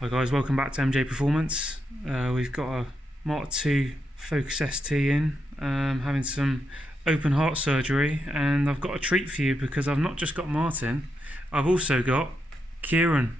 Hi guys, welcome back to MJ Performance. We've got a Mark II Focus ST in, having some open heart surgery, and I've got a treat for you because I've not just got Martin, I've also got Kieran.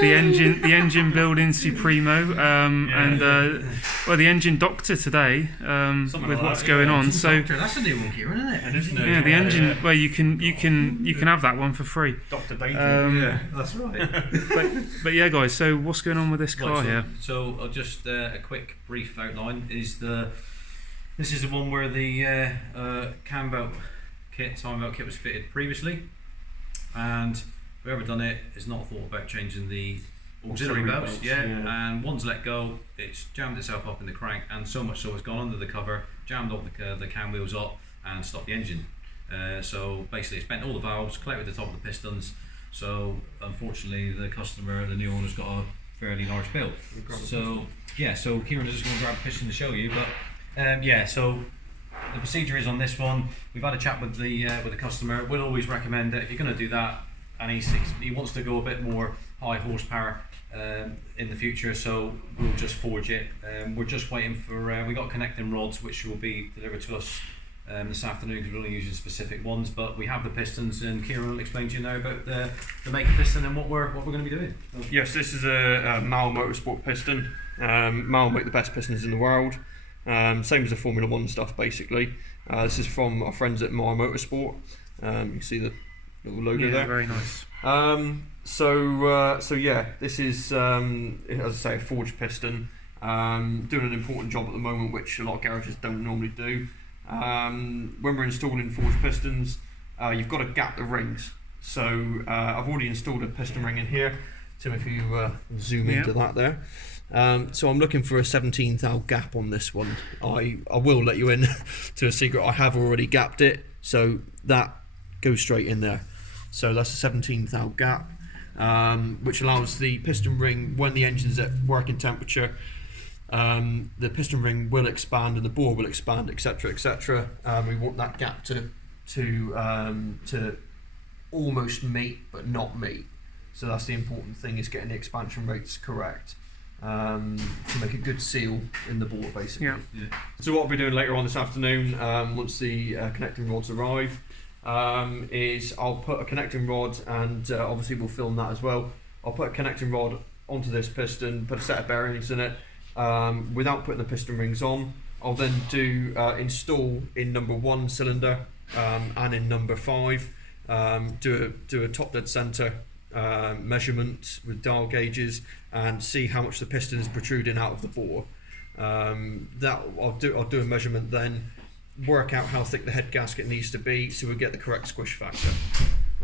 The engine building supremo, and the engine doctor today, with what's going on. So that's a new one, Kieran, isn't it? Yeah, the engine. Well, you can have that one for free. Doctor Danger. Yeah, that's right. but yeah, guys. So what's going on with this car here? So I'll just a quick brief outline is this is the one where the cam belt kit, time belt kit was fitted previously, and whoever done it has not thought about changing the auxiliary belts, and one's let go, it's jammed itself up in the crank, and so much so it's gone under the cover, jammed up the cam wheels up and stopped the engine. So basically it's bent all the valves, collected the top of the pistons, so unfortunately the customer, the new owner's got a fairly large build. So yeah, so Kieran is just going to grab a piston to show you, but yeah, so the procedure is on this one, we've had a chat with the customer. We'll always recommend that if you're going to do that, and he wants to go a bit more high horsepower in the future, so we'll just forge it. We're just waiting for, we got connecting rods which will be delivered to us this afternoon because we're only using specific ones, but we have the pistons, and Kieran will explain to you now about the make of piston and what we're going to be doing. Yes, this is a Mal Motorsport piston. Mal make the best pistons in the world, same as the Formula 1 stuff basically. This is from our friends at Mal Motorsport. You can see the little logo there. Very nice. So yeah, this is as I say, a forged piston. Doing an important job at the moment, which a lot of garages don't normally do. When we're installing forged pistons, you've got to gap the rings. So I've already installed a piston ring in here. Tim, if you zoom into that there. So I'm looking for a 17 thou gap on this one. I will let you in to a secret. I have already gapped it, so that goes straight in there. So that's a 17 thou gap, which allows the piston ring, when the engine's at working temperature, the piston ring will expand and the bore will expand, etc., etc. We want that gap to almost meet but not meet. So that's the important thing, is getting the expansion rates correct to make a good seal in the bore, basically. Yeah. So what we'll be doing later on this afternoon, once the connecting rods arrive, is I'll put a connecting rod, and obviously we'll film that as well. I'll put a connecting rod onto this piston, put a set of bearings in it, without putting the piston rings on. I'll then install in number 1 cylinder and in number 5, do a top dead center measurement with dial gauges and see how much the piston is protruding out of the bore. I'll do a measurement then, work out how thick the head gasket needs to be so we get the correct squish factor.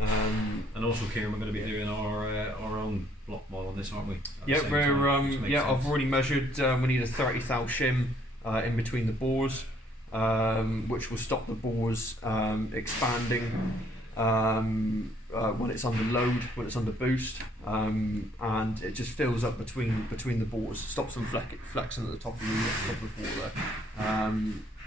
And also, Kieran, we're going to be doing our own block model on this, aren't we? Yeah, I've already measured. We need a 30 thou shim in between the bores, which will stop the bores expanding when it's under load, when it's under boost, and it just fills up between the bores, stops them flexing at the top of the bore there.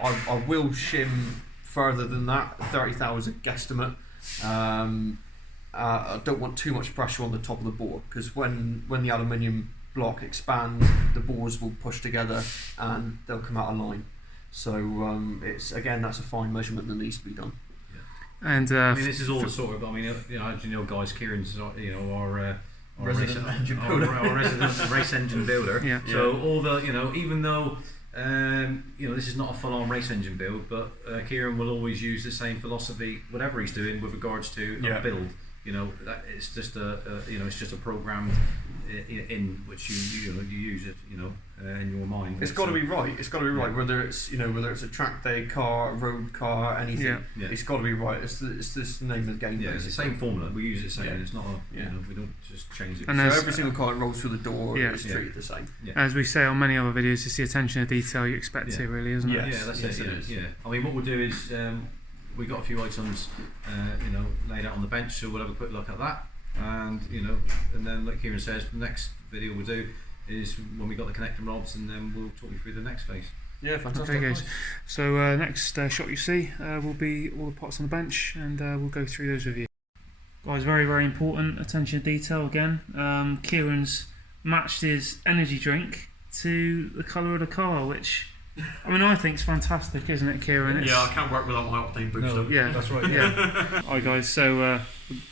I will shim further than that. 30 thou is a guesstimate. I don't want too much pressure on the top of the bore, because when the aluminium block expands, the bores will push together and they'll come out of line. So it's, again, that's a fine measurement that needs to be done. And I mean, this is all the sort of, I mean, as you know, guys, Kieran's our resident race engine builder. Yeah. So all the, even though this is not a full-on race engine build, but Kieran will always use the same philosophy, whatever he's doing with regards to a build. It's just it's just a programmed in which you use it, in your mind. It's got to be right. It's got to be right. Whether it's a track day car, a road car, anything. Yeah. It's got to be right. It's this name of the game. Yeah, it's the same formula. We use it the same. Yeah. It's not we don't just change it. And so every single car that rolls through the door is treated the same. Yeah. As we say on many other videos, it's the attention to detail you expect here, really, isn't it? Yes. Yeah, that's it. Yeah. I mean, what we'll do is we've got a few items laid out on the bench, so we'll have a quick look at that, and and then, like Kieran says, the next video we'll do is when we got the connecting rods, and then we'll talk you through the next phase. Yeah, fantastic. Okay, guys. So next shot you see will be all the pots on the bench, and we'll go through those with you. Guys, very, very important attention to detail again. Kieran's matched his energy drink to the colour of the car, which I mean I think is fantastic, isn't it, Kieran? Yeah, I can't work without my octane booster. No, yeah, that's right. Yeah. Alright guys, so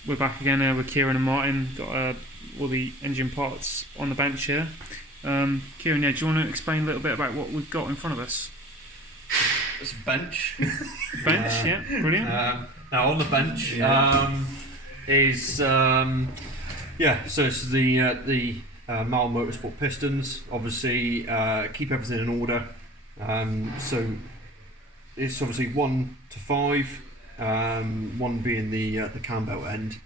we're back again with Kieran and Martin. Got all the engine parts on the bench here. Kieran, yeah, do you want to explain a little bit about what we've got in front of us? It's a bench. Yeah, brilliant. Now on the bench is so it's the Mal Motorsport pistons. Obviously, keep everything in order. So it's obviously 1 to 5, 1 being the cam belt end.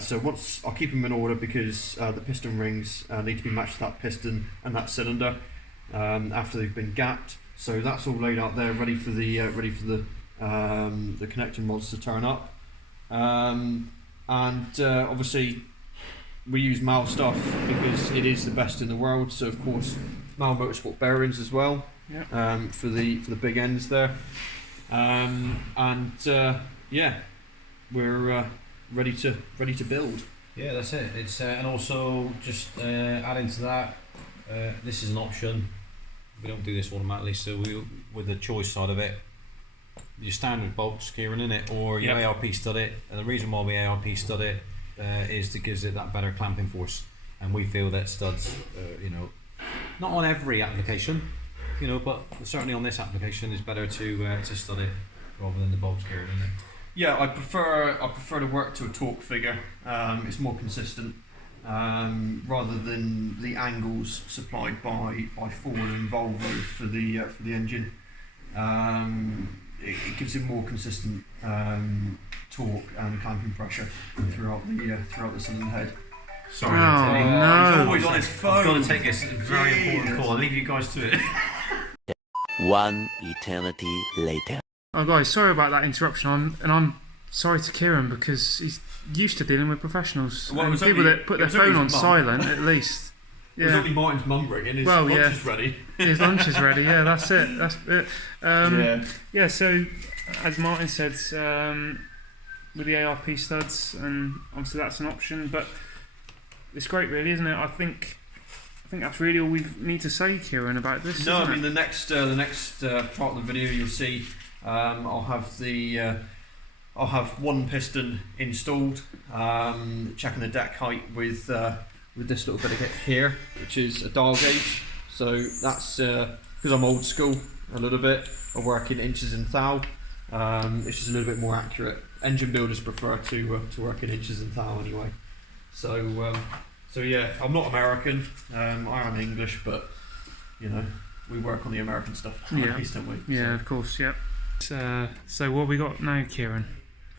So once I'll keep them in order because the piston rings need to be matched to that piston and that cylinder after they've been gapped. So that's all laid out there, ready for the connecting rods to turn up. Obviously we use Mal stuff because it is the best in the world. So of course Mal Motorsport bearings as well. Yep. For the big ends there. We're ready to build. Yeah, that's it. It's and also just adding to that, this is an option. We don't do this automatically, so with the choice side of it, your standard bolts, Kieran, in it, or your ARP stud it. And the reason why we ARP stud it is to give it that better clamping force. And we feel that studs, not on every application, but certainly on this application, it's better to stud it rather than the bolts, Kieran, isn't it? Yeah, I prefer to work to a torque figure. It's more consistent rather than the angles supplied by Ford and Volvo for the engine. It gives it more consistent torque and clamping pressure throughout the cylinder head. Sorry, no. He's always on his phone. I've got to take this very important call. I'll leave you guys to it. One eternity later. Oh guys, sorry about that interruption. I'm sorry to Kieran because he's used to dealing with professionals. Well, and people that put their phone on silent, at least. Yeah. It was only Martin's mum ringing. His lunch is ready. His lunch is ready. Yeah, that's it. That's it. Yeah. So, as Martin said, with the ARP studs, and obviously that's an option, but it's great, really, isn't it? I think that's really all we need to say, Kieran, about this. No, I mean the next part of the video you'll see. I'll have one piston installed, checking the deck height with this little bit of kit here, which is a dial gauge. So that's because I'm old school a little bit. I work in inches and thou. It's just a little bit more accurate. Engine builders prefer to work in inches and thou anyway. So yeah, I'm not American. I am English, but we work on the American stuff, don't we? Yeah, of course. Yep. So what we got now, Kieran?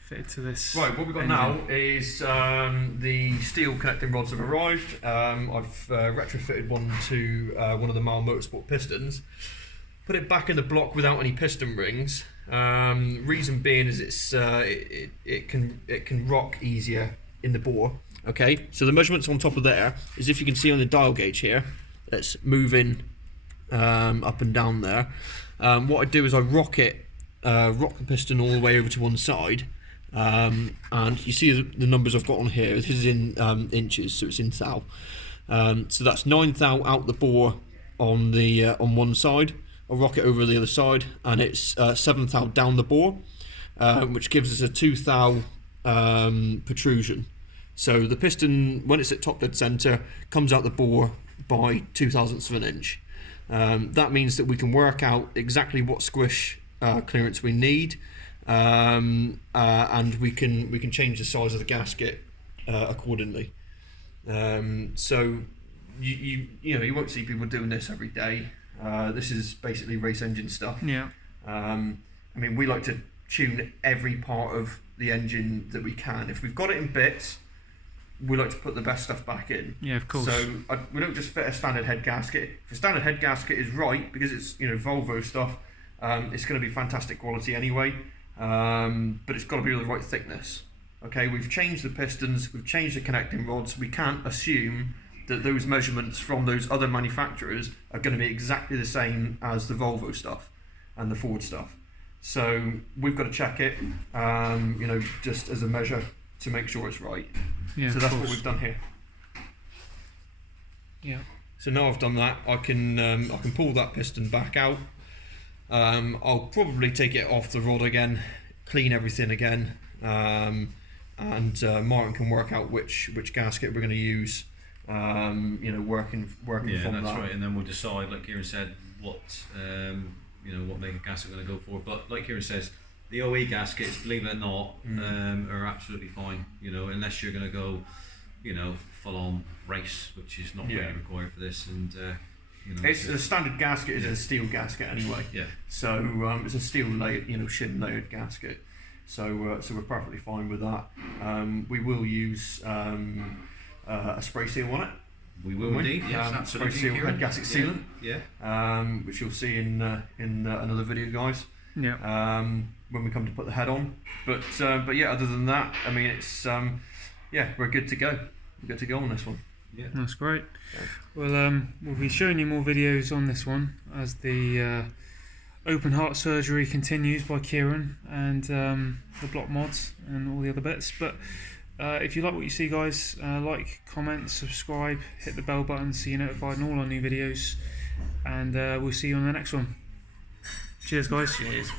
Fitted to this. Right, what we've got now is the steel connecting rods have arrived. I've retrofitted one to one of the Mal Motorsport pistons. Put it back in the block without any piston rings. Reason being is it can rock easier in the bore. Okay, so the measurements on top of there is, if you can see on the dial gauge here, that's moving up and down there. What I do is I rock the piston all the way over to one side, and you see the numbers I've got on here. This is in inches, so it's in thou. So that's 9 thou out the bore on one side. I'll rock it over the other side, and it's 7 thou down the bore, which gives us a 2 thou protrusion. So the piston, when it's at top dead centre, comes out the bore by 0.02 of an inch. That means that we can work out exactly what squish clearance we need, and we can change the size of the gasket accordingly. So you won't see people doing this every day. This is basically race engine stuff. Yeah. I mean, we like to tune every part of the engine that we can. If we've got it in bits, we like to put the best stuff back in. Yeah, of course. So we don't just fit a standard head gasket. If a standard head gasket is right, because it's Volvo stuff, it's going to be fantastic quality anyway. But it's got to be the right thickness. Okay, we've changed the pistons, we've changed the connecting rods. We can't assume that those measurements from those other manufacturers are going to be exactly the same as the Volvo stuff and the Ford stuff. So we've got to check it, just as a measure to make sure it's right. Yeah, so that's what we've done here. Yeah. So now I've done that, I can pull that piston back out. I'll probably take it off the rod again, clean everything again, and Martin can work out which gasket we're going to use. Working yeah, from that's that. right. And then we'll decide, like Kieran said, what what make of gasket we're going to go for. But like Kieran says, the OE gaskets, believe it or not, are absolutely fine. Unless you're going to go, full on race, which is not really required for this. And it's a standard gasket is a steel gasket anyway. Yeah. So it's a steel layered, shim layered gasket. So we're perfectly fine with that. We will use a spray seal on it. We will indeed. Yes, spray absolutely. seal Kieran. head gasket sealant. Yeah. Which you'll see in another video, guys. Yeah. When we come to put the head on. But yeah, other than that, I mean, it's we're good to go. We're good to go on this one. Yeah. That's great. Well, we'll be showing you more videos on this one as the open heart surgery continues by Kieran and the block mods and all the other bits. But if you like what you see, guys, like, comment, subscribe, hit the bell button so you're notified on all our new videos, and we'll see you on the next one. Cheers, guys. Cheers.